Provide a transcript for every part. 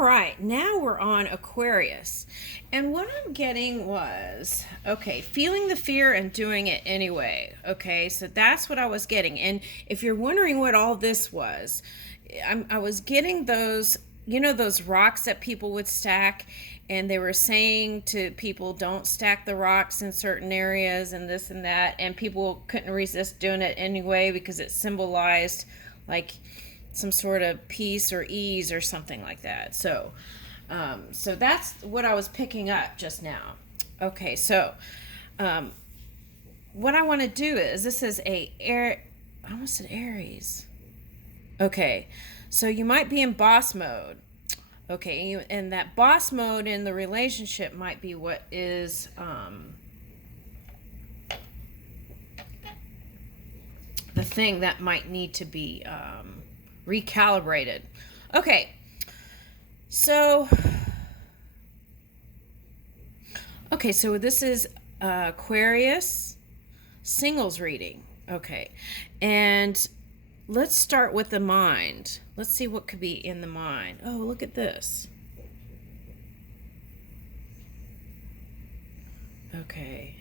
right, now we're on Aquarius. And what I'm getting was, okay, feeling the fear and doing it anyway. Okay, so that's what I was getting. And if you're wondering what all this was, I was getting those, those rocks that people would stack. And they were saying to people, don't stack the rocks in certain areas and this and that. And people couldn't resist doing it anyway because it symbolized like some sort of peace or ease or something like that. So that's what I was picking up just now. Okay, so what I want to do is, this is I almost said Aries. Okay, so you might be in boss mode. Okay, and that boss mode in the relationship might be what is the thing that might need to be recalibrated. Okay, so this is Aquarius Singles reading. Okay, and let's start with the mind. Let's see what could be in the mind. Oh, look at this. Okay.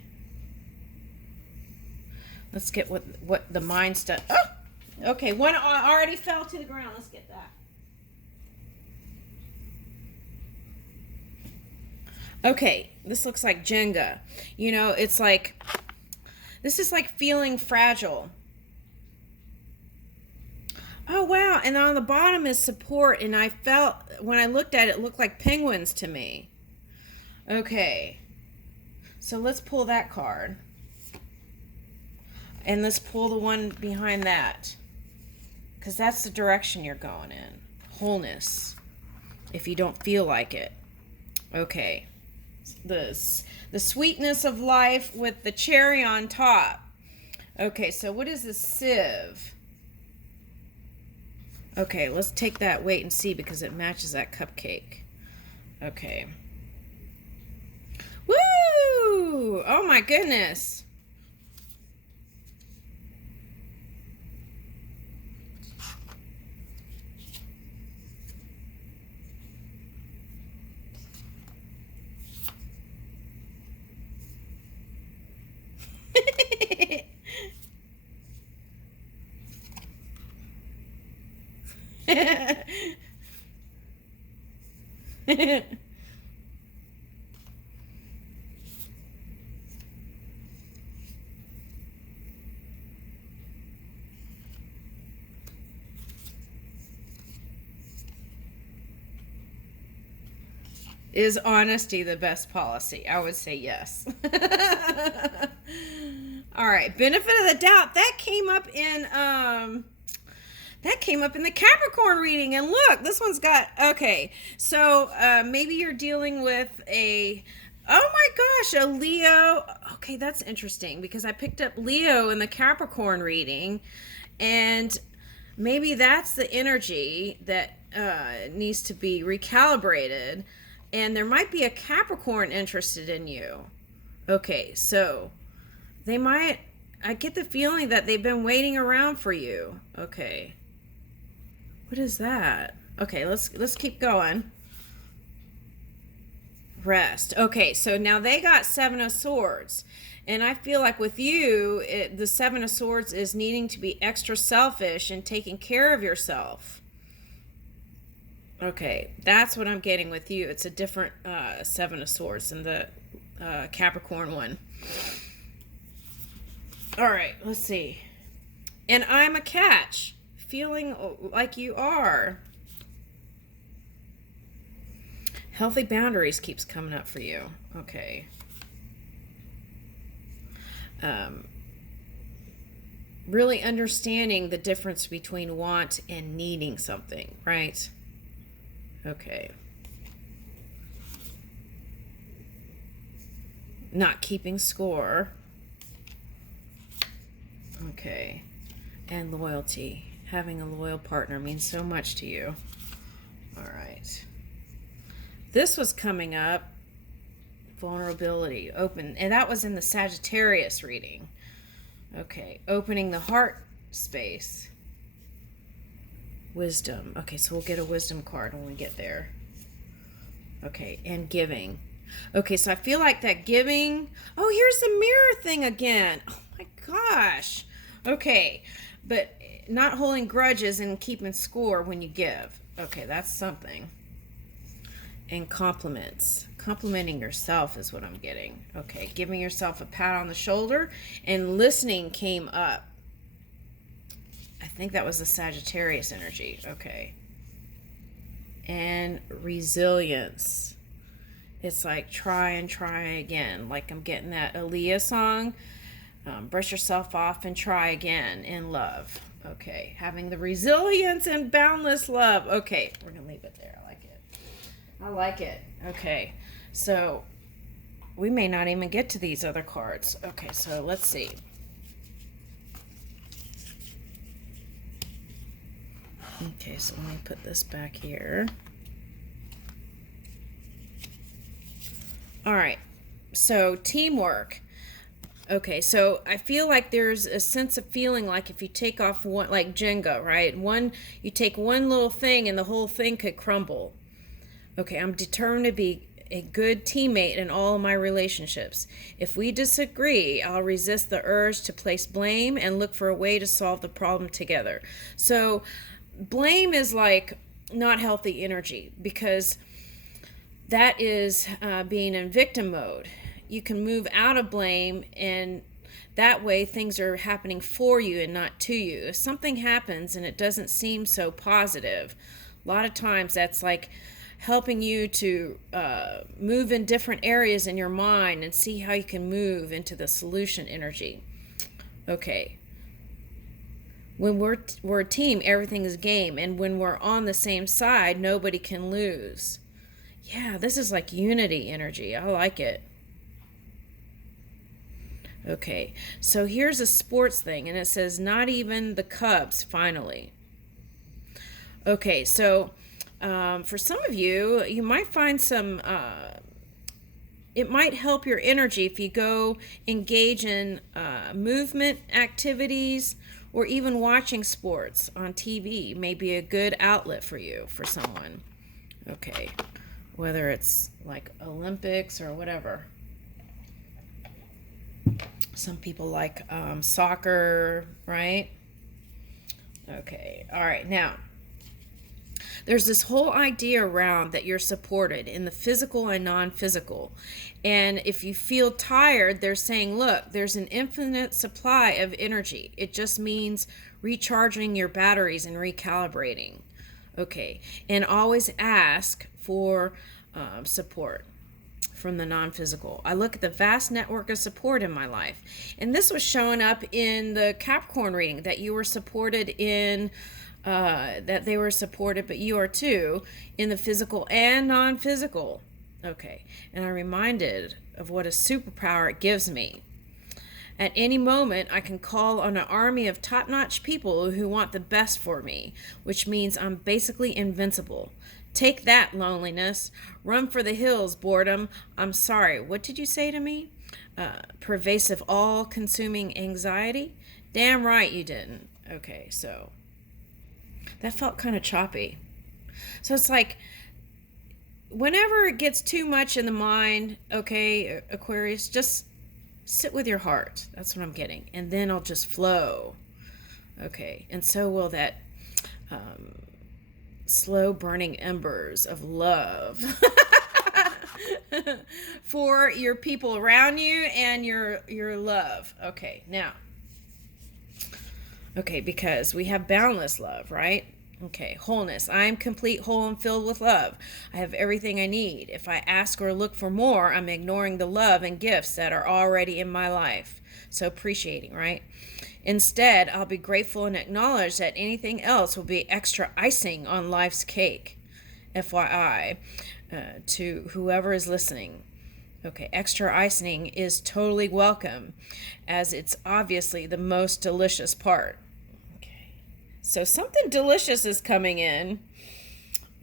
Let's get what the mind stuff. Oh! Okay, one already fell to the ground. Let's get that. Okay, this looks like Jenga. It's like, this is like feeling fragile. Oh, wow. And on the bottom is support. And I felt, when I looked at it, it looked like penguins to me. Okay. So let's pull that card. And let's pull the one behind that. Because that's the direction you're going in. Wholeness. If you don't feel like it. Okay. The sweetness of life with the cherry on top. Okay, so what is the sieve? Okay, let's take that wait and see because it matches that cupcake. Okay. Woo! Oh my goodness. Is honesty the best policy? I would say yes. All right, benefit of the doubt. That came up in the Capricorn reading, and look, this one's got, okay, so maybe you're dealing with oh my gosh, a Leo. Okay, that's interesting because I picked up Leo in the Capricorn reading, and maybe that's the energy that needs to be recalibrated, and there might be a Capricorn interested in you. Okay, so I get the feeling that they've been waiting around for you. Okay. What is that? Okay, let's keep going. Rest. Okay, so now they got Seven of Swords. And I feel like with you, the Seven of Swords is needing to be extra selfish and taking care of yourself. Okay, that's what I'm getting with you. It's a different Seven of Swords than the Capricorn one. All right, let's see. And I'm a catch. Feeling like you are. Healthy boundaries keeps coming up for you. Okay. Really understanding the difference between want and needing something, right? Okay. Not keeping score. Okay. And loyalty. Having a loyal partner means so much to you. All right. This was coming up. Vulnerability. Open. And that was in the Sagittarius reading. Okay. Opening the heart space. Wisdom. Okay, so we'll get a wisdom card when we get there. Okay, and giving. Okay, so I feel like that giving. Oh, here's the mirror thing again. Oh my gosh. Okay, but not holding grudges and keeping score when you give. Okay, that's something. And compliments. Complimenting yourself is what I'm getting. Okay, giving yourself a pat on the shoulder, and listening came up. I think that was the Sagittarius energy. Okay. And resilience. It's like try and try again. Like I'm getting that Aaliyah song. Brush yourself off and try again in love. Okay. Having the resilience and boundless love. Okay. We're going to leave it there. I like it. I like it. Okay. So we may not even get to these other cards. Okay. So let's see. Okay. So let me put this back here. All right, so teamwork. Okay, so I feel like there's a sense of feeling like if you take off one, like Jenga, right? You take one little thing and the whole thing could crumble. Okay, I'm determined to be a good teammate in all of my relationships. If we disagree, I'll resist the urge to place blame and look for a way to solve the problem together. So blame is like not healthy energy, because that is being in victim mode. You can move out of blame, and that way things are happening for you and not to you. If something happens and it doesn't seem so positive, a lot of times that's like helping you to move in different areas in your mind and see how you can move into the solution energy. Okay. When we're a team, everything is game, and when we're on the same side, nobody can lose. Yeah, this is like unity energy. I like it. Okay, so here's a sports thing, and it says, not even the Cubs, finally. Okay, so for some of you, you might find some, it might help your energy if you go engage in movement activities, or even watching sports on TV may be a good outlet for you, for someone. Okay. Whether it's like Olympics or whatever. Some people like soccer, right? Okay, all right. Now, there's this whole idea around that you're supported in the physical and non-physical. And if you feel tired, they're saying, look, there's an infinite supply of energy. It just means recharging your batteries and recalibrating. Okay, and always ask for support from the non-physical. I look at the vast network of support in my life, and this was showing up in the Capricorn reading, that you were supported in that they were supported, but you are too, in the physical and non-physical. Okay, and I'm reminded of what a superpower it gives me. At any moment, I can call on an army of top-notch people who want the best for me, which means I'm basically invincible. Take that, loneliness. Run for the hills, boredom. I'm sorry, what did you say to me? Pervasive, all-consuming anxiety? Damn right you didn't. Okay, so that felt kind of choppy. So it's like, whenever it gets too much in the mind, okay, Aquarius, just sit with your heart. That's what I'm getting. And then I'll just flow. Okay, and so will that slow burning embers of love for your people around you and your love. Okay, now. Okay, because we have boundless love, right? Okay, wholeness. I am complete, whole, and filled with love. I have everything I need. If I ask or look for more, I'm ignoring the love and gifts that are already in my life. So appreciating, right? Instead, I'll be grateful and acknowledge that anything else will be extra icing on life's cake. FYI, to whoever is listening. Okay, extra icing is totally welcome, as it's obviously the most delicious part. Okay, so something delicious is coming in.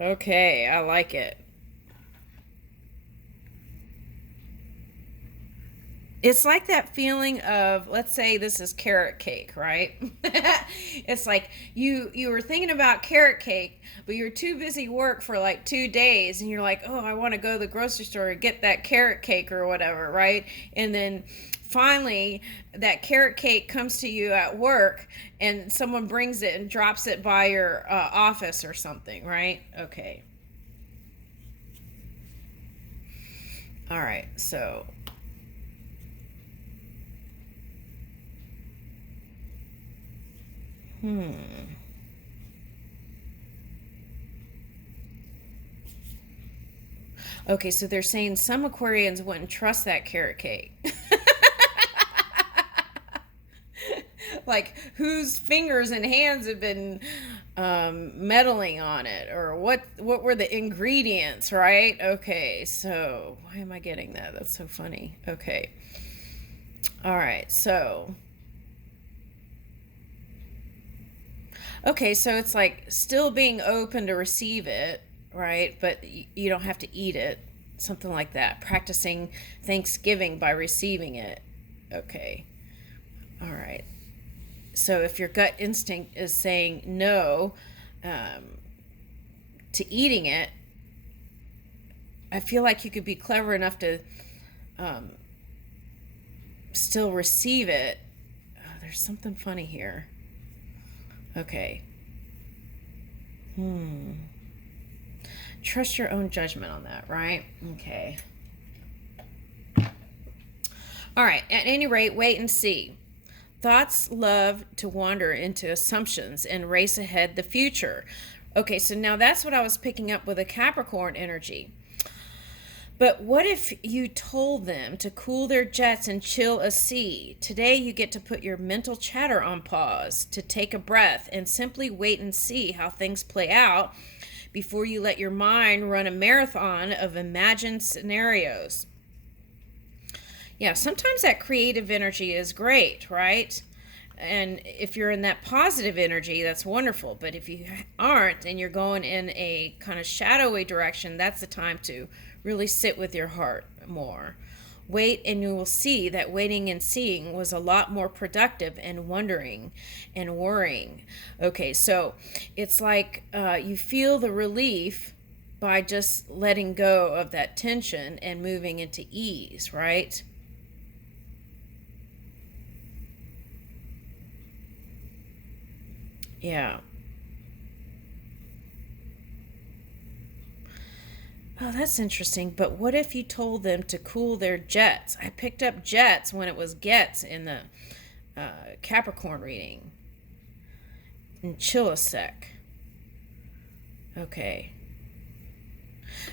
Okay, I like it. It's like that feeling of, let's say this is carrot cake, right? It's like you were thinking about carrot cake, but you're too busy work for like 2 days, and you're like, oh, I want to go to the grocery store and get that carrot cake or whatever, right? And then finally that carrot cake comes to you at work, and someone brings it and drops it by your office or something, right? Okay. All right, so Okay, so they're saying some Aquarians wouldn't trust that carrot cake. Like, whose fingers and hands have been meddling on it, or what were the ingredients, right? Okay, so why am I getting that? That's so funny. Okay. All right, so okay, so it's like still being open to receive it, right? But you don't have to eat it. Something like that. Practicing Thanksgiving by receiving it. Okay. All right. So if your gut instinct is saying no to eating it, I feel like you could be clever enough to still receive it. Oh, there's something funny here. Okay. Trust your own judgment on that, right? Okay. All right. At any rate, wait and see. Thoughts love to wander into assumptions and race ahead the future. Okay, so now that's what I was picking up with a Capricorn energy. But what if you told them to cool their jets and chill a sea? Today you get to put your mental chatter on pause, to take a breath and simply wait and see how things play out before you let your mind run a marathon of imagined scenarios. Yeah, sometimes that creative energy is great, right? And if you're in that positive energy, that's wonderful. But if you aren't and you're going in a kind of shadowy direction, that's the time to really sit with your heart more. Wait and you will see that waiting and seeing was a lot more productive and wondering and worrying. Okay, so it's like you feel the relief by just letting go of that tension and moving into ease, right? Yeah. Oh, that's interesting. But what if you told them to cool their jets? I picked up jets when it was gets in the Capricorn reading. And chill a sec. Okay.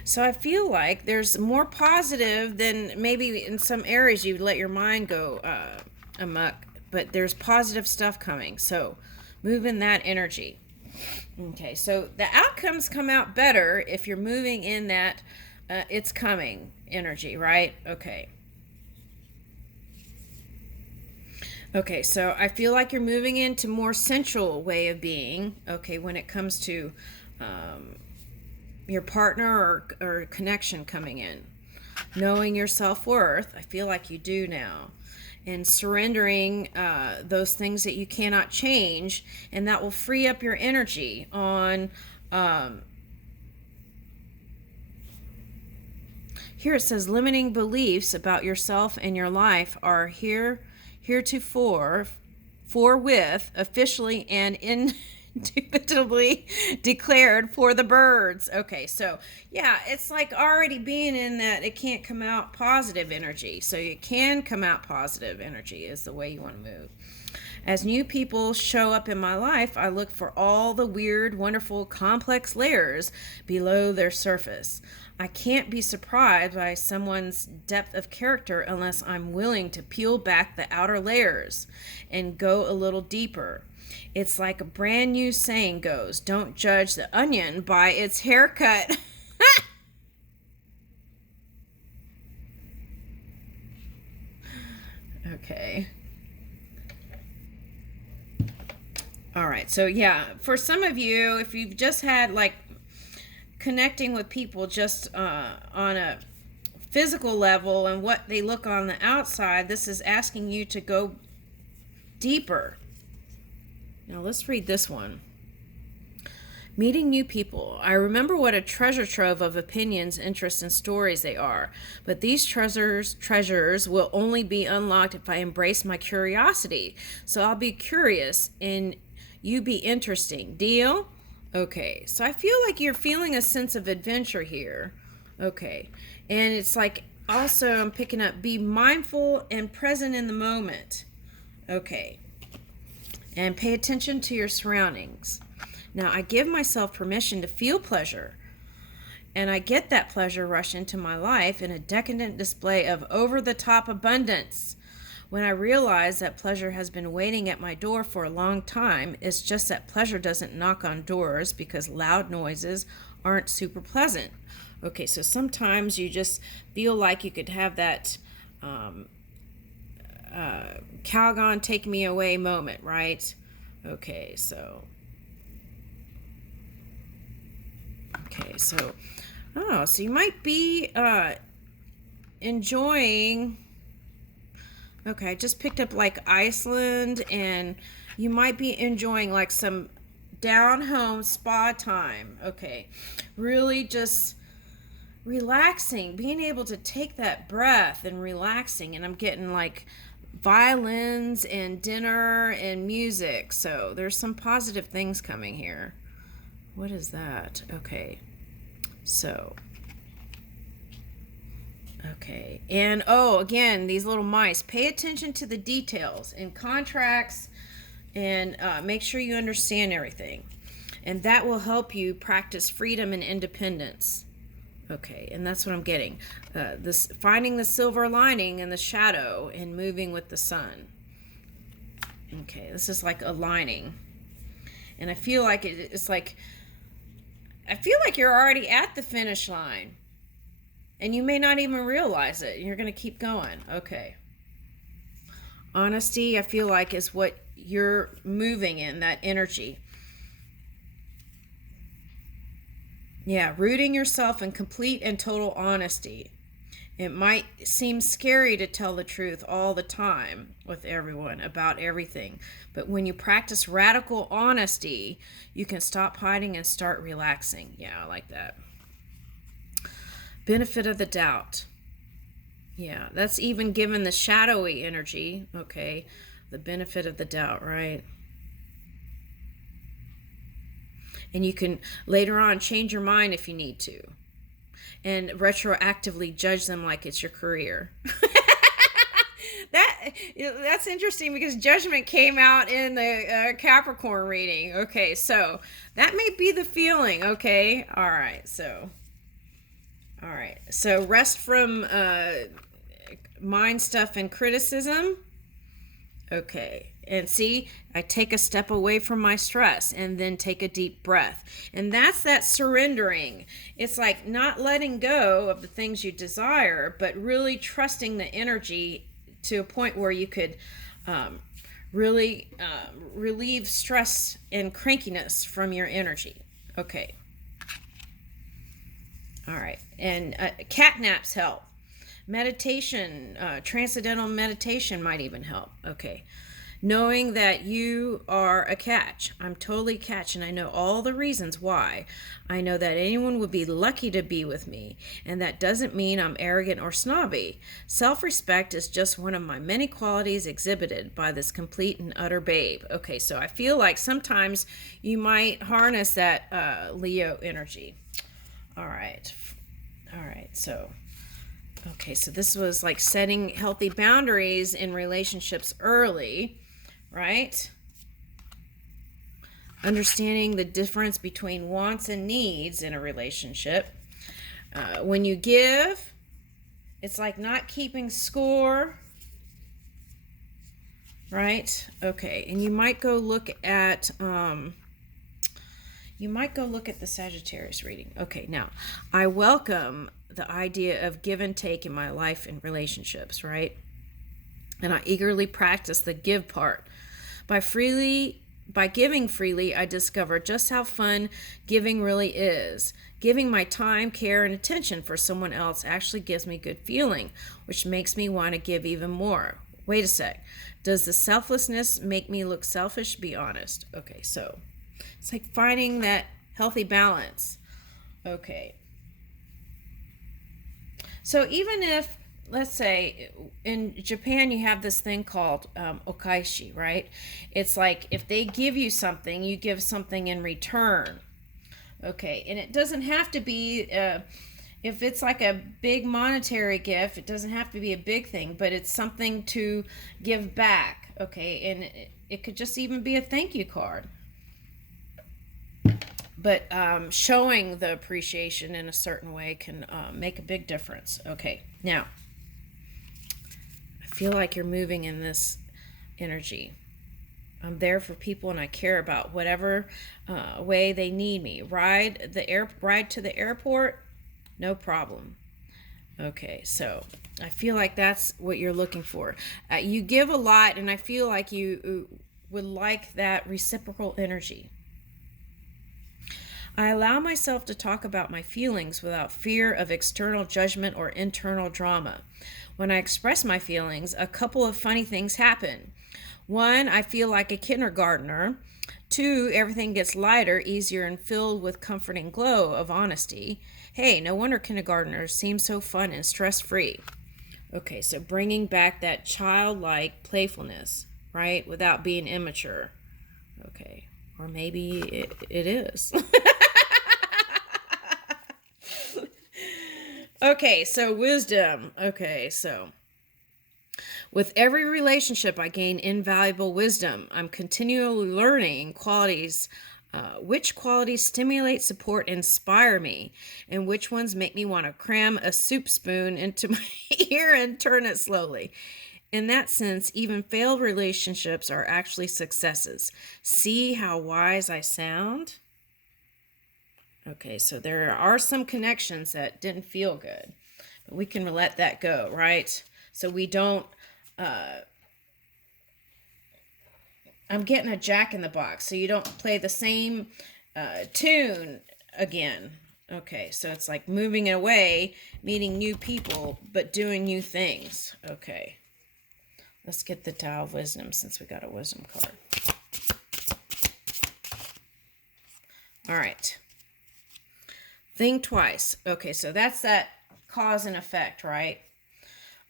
So I feel like there's more positive than maybe in some areas you let your mind go amok. But there's positive stuff coming. So move in that energy. Okay, so the outcomes come out better if you're moving in that it's coming energy, right? Okay. Okay, so I feel like you're moving into more sensual way of being, okay, when it comes to your partner or connection coming in. Knowing your self-worth, I feel like you do now. And surrendering those things that you cannot change, and that will free up your energy on here it says limiting beliefs about yourself and your life are heretofore forthwith officially and indubitably declared for the birds. Okay, so yeah, it's like already being in that it can't come out positive energy. So it can come out positive energy is the way you want to move. As new people show up in my life, I look for all the weird, wonderful, complex layers below their surface. I can't be surprised by someone's depth of character unless I'm willing to peel back the outer layers and go a little deeper. It's like a brand new saying goes, don't judge the onion by its haircut. Okay. All right. So yeah, for some of you, if you've just had like connecting with people just on a physical level and what they look on the outside. This is asking you to go deeper. Now let's read this one. Meeting new people. I remember what a treasure trove of opinions, interests, and stories they are. But these treasures will only be unlocked if I embrace my curiosity. So I'll be curious and you be interesting. Deal? Okay. So I feel like you're feeling a sense of adventure here. Okay. And it's like also I'm picking up be mindful and present in the moment. Okay. And pay attention to your surroundings. Now, I give myself permission to feel pleasure, and I get that pleasure rush into my life in a decadent display of over-the-top abundance. When I realize that pleasure has been waiting at my door for a long time, it's just that pleasure doesn't knock on doors because loud noises aren't super pleasant. Okay, so sometimes you just feel like you could have that Calgon take me away moment, right? Okay, so you might be enjoying, okay, I just picked up like Iceland, and you might be enjoying like some down home spa time. Okay, really just relaxing, being able to take that breath and relaxing. And I'm getting like violins and dinner and music, so there's some positive things coming here. What is that? Okay. So. Okay. And again, these little mice. Pay attention to the details in contracts and make sure you understand everything. And that will help you practice freedom and independence. Okay. And that's what I'm getting. This finding the silver lining in the shadow and moving with the sun. Okay. This is like aligning. And I feel like it's like, I feel like you're already at the finish line and you may not even realize it. You're going to keep going. Okay. Honesty, I feel like, is what you're moving in, that energy. Yeah, rooting yourself in complete and total honesty. It might seem scary to tell the truth all the time with everyone about everything, but when you practice radical honesty, you can stop hiding and start relaxing. Yeah, I like that. Benefit of the doubt. Yeah, that's even given the shadowy energy. Okay, the benefit of the doubt, right? And you can later on change your mind if you need to. And retroactively judge them like it's your career. That's interesting because judgment came out in the Capricorn reading. Okay, so that may be the feeling. Okay, all right. So rest from mind stuff and criticism. Okay. And see, I take a step away from my stress and then take a deep breath. And that's that surrendering. It's like not letting go of the things you desire, but really trusting the energy to a point where you could really relieve stress and crankiness from your energy. Okay. All right. And cat naps help. Meditation, transcendental meditation might even help. Okay. Knowing that you are a catch. I'm totally catch, and I know all the reasons why. I know that anyone would be lucky to be with me, and that doesn't mean I'm arrogant or snobby. Self-respect is just one of my many qualities exhibited by this complete and utter babe. Okay, so I feel like sometimes you might harness that Leo energy. All right, so this was like setting healthy boundaries in relationships early. Right? Understanding the difference between wants and needs in a relationship. When you give, it's like not keeping score. Right? Okay. And you might go look at the Sagittarius reading. Okay, now I welcome the idea of give and take in my life and relationships, right? And I eagerly practice the give part by freely By giving freely, I discover just how fun giving really is. Giving my time, care, and attention for someone else actually gives me good feeling, which makes me want to give even more. Wait a sec. Does the selflessness make me look selfish? Be honest. Okay, so it's like finding that healthy balance. Okay. So even if, let's say, in Japan you have this thing called Okaeshi, right? It's like if they give you something, you give something in return. Okay, and it doesn't have to be, if it's like a big monetary gift, it doesn't have to be a big thing, but it's something to give back. Okay, and it could just even be a thank you card. But showing the appreciation in a certain way can make a big difference. Okay, now, I feel like you're moving in this energy. I'm there for people and I care about whatever way they need me. Ride to the airport, no problem. Okay, so I feel like that's what you're looking for. You give a lot, and I feel like you would like that reciprocal energy. I allow myself to talk about my feelings without fear of external judgment or internal drama. When I express my feelings, a couple of funny things happen. One, I feel like a kindergartner. Two, everything gets lighter, easier, and filled with comforting glow of honesty. Hey, no wonder kindergartners seem so fun and stress-free. Okay, so bringing back that childlike playfulness, right, without being immature. Okay, or maybe it is. Okay, so wisdom. Okay, so with every relationship, I gain invaluable wisdom. I'm continually learning which qualities stimulate, support, inspire me, and which ones make me want to cram a soup spoon into my ear and turn it slowly. In that sense, even failed relationships are actually successes. See how wise I sound? Okay, so there are some connections that didn't feel good, but we can let that go, right? So we don't, I'm getting a Jack in the Box, so you don't play the same tune again. Okay, so it's like moving away, meeting new people, but doing new things. Okay, let's get the Tao of Wisdom since we got a wisdom card. All right. Think twice. Okay, so that's that cause and effect, right?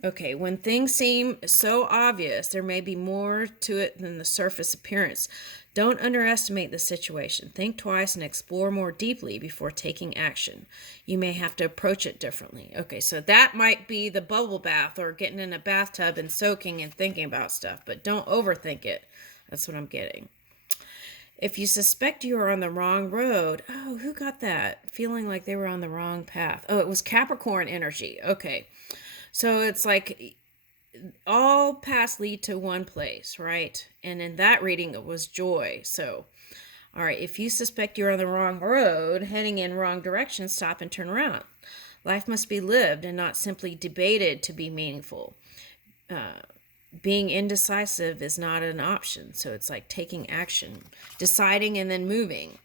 Okay, when things seem so obvious, there may be more to it than the surface appearance. Don't underestimate the situation. Think twice and explore more deeply before taking action. You may have to approach it differently. Okay, so that might be the bubble bath or getting in a bathtub and soaking and thinking about stuff, but don't overthink it. That's what I'm getting. If you suspect you are on the wrong road, oh, who got that? Feeling like they were on the wrong path. Oh, it was Capricorn energy. Okay. So it's like all paths lead to one place, right? And in that reading, it was joy. So, all right, if you suspect you're on the wrong road, heading in wrong direction, stop and turn around. Life must be lived and not simply debated to be meaningful. Being indecisive is not an option. So it's like taking action, deciding and then moving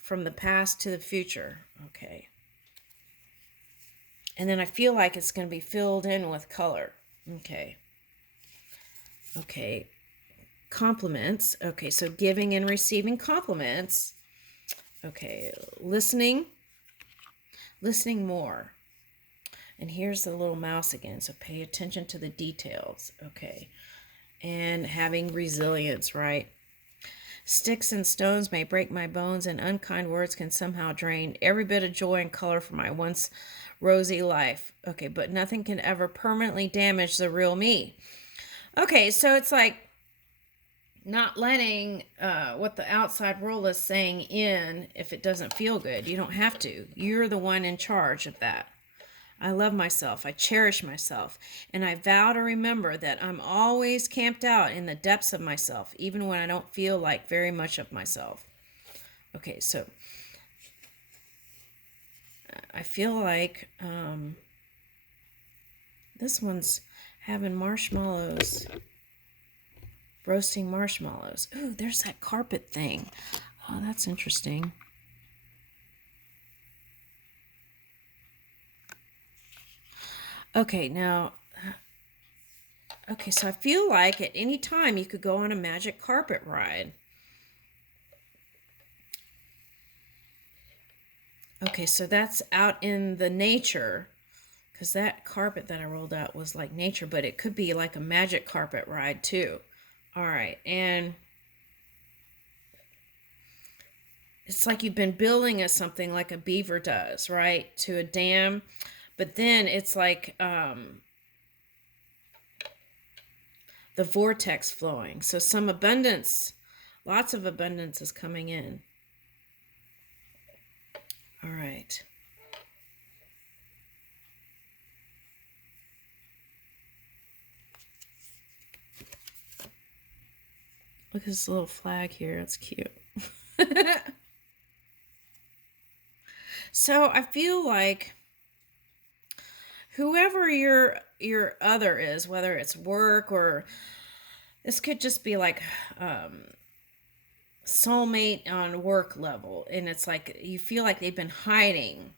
from the past to the future. Okay. And then I feel like it's going to be filled in with color. Okay. Okay. Compliments. Okay, so giving and receiving compliments. Okay, listening more. And here's the little mouse again, so pay attention to the details. Okay, and having resilience, right? Sticks and stones may break my bones, and unkind words can somehow drain every bit of joy and color from my once rosy life. Okay, but nothing can ever permanently damage the real me. Okay, so it's like not letting what the outside world is saying in if it doesn't feel good. You don't have to. You're the one in charge of that. I love myself. I cherish myself. And I vow to remember that I'm always camped out in the depths of myself, even when I don't feel like very much of myself. Okay, so I feel like this one's having marshmallows roasting marshmallows. Ooh, there's that carpet thing. Oh, that's interesting. Okay, now, okay, so I feel like at any time you could go on a magic carpet ride. Okay, so that's out in the nature, because that carpet that I rolled out was like nature, but it could be like a magic carpet ride too. All right, and it's like you've been building something like a beaver does, right, to a dam, but then it's like the vortex flowing. So some abundance, lots of abundance is coming in. All right. Look at this little flag here. It's cute. So I feel like whoever your other is, whether it's work or this could just be like soulmate on work level, and it's like you feel like they've been hiding.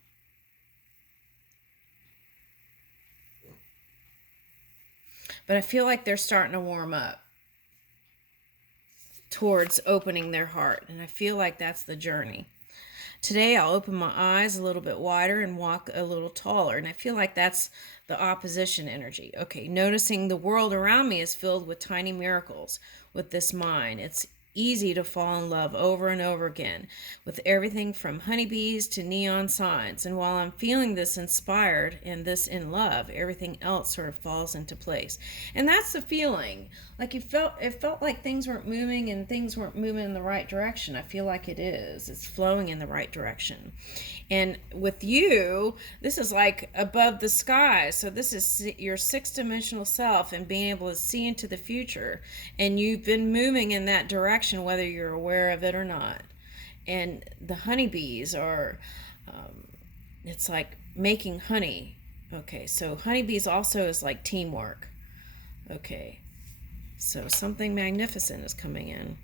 But I feel like they're starting to warm up towards opening their heart, and I feel like that's the journey. Today I'll open my eyes a little bit wider and walk a little taller, and I feel like that's the opposition energy. Okay, noticing the world around me is filled with tiny miracles with this mind. It's easy to fall in love over and over again with everything from honeybees to neon signs. And while I'm feeling this inspired and this in love, everything else sort of falls into place. And that's the feeling. Like it felt like things weren't moving and things weren't moving in the right direction. I feel like it is. It's flowing in the right direction. And with you, this is like above the sky. So this is your sixth dimensional self and being able to see into the future. And you've been moving in that direction, whether you're aware of it or not. And the honeybees are, it's like making honey. Okay, so honeybees also is like teamwork. Okay, so something magnificent is coming in.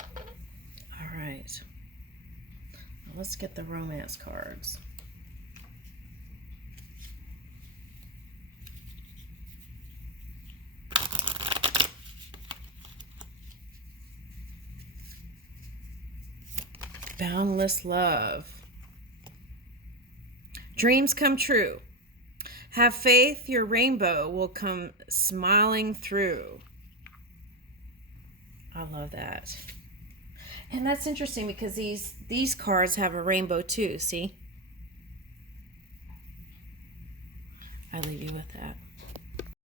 All right. Let's get the romance cards. Boundless love. Dreams come true. Have faith, your rainbow will come smiling through. I love that. And that's interesting because these cards have a rainbow too, see? I leave you with that.